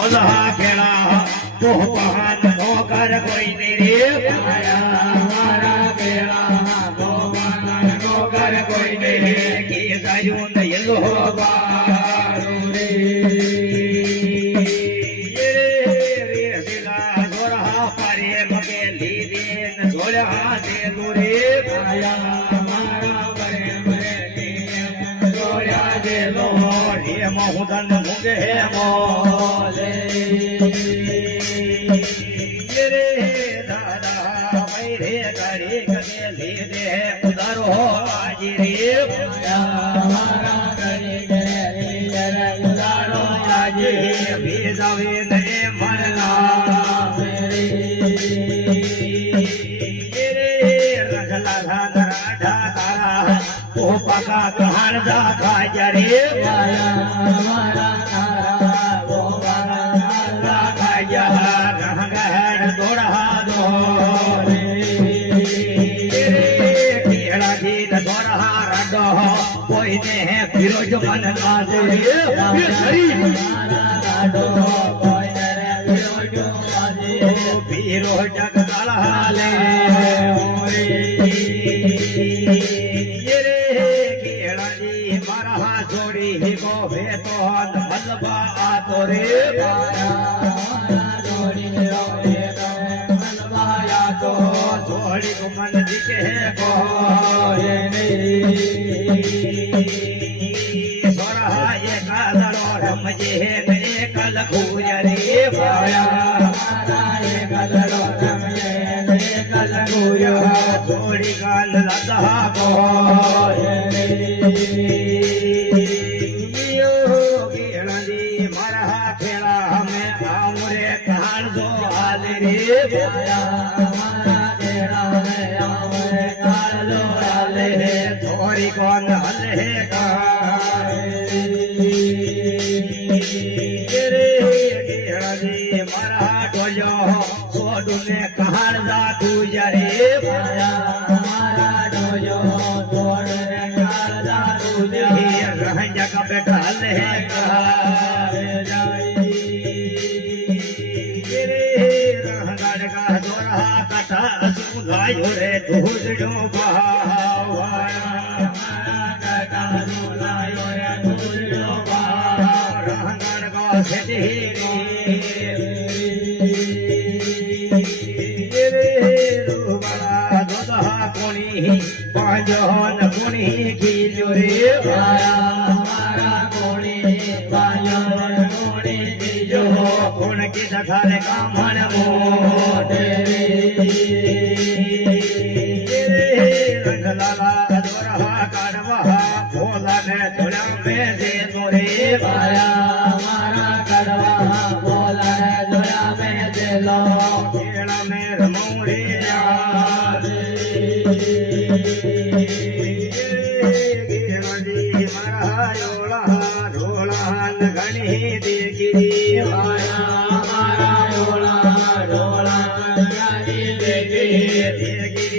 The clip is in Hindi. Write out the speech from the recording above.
खेला तो पहाड़ नो कर कोई नहीं मारा खेला तो पहाड़ नो कर कोई नहीं की दायूं दयलो बारू रे ये दिला गोरा पारे मगे लीदे गोरा दे गोरे माया मारा करे मरे गोरा दे लो रे मोहदन मुगे मोले फिरोज मन फिरोज जगले मारा जोड़ी ही गो भे तो मलबा तो रे जोड़ी को मन दिखे गो थोड़ी गाल लगा मारा खेला हमें आमरे कहान दो हाल रे थोड़ी कौन हल है मारा डोलो सोडू ने कहान जा तू जरे घर का मन मोटे रंग लाला दोरा काढ़वा भोला ने थोड़ा में दे तोरे पाया मारा काढ़वा भोला ने थोड़ा में दे लो खेड़ा में रमोरे मारा योला ढोला घनी देखी गिरी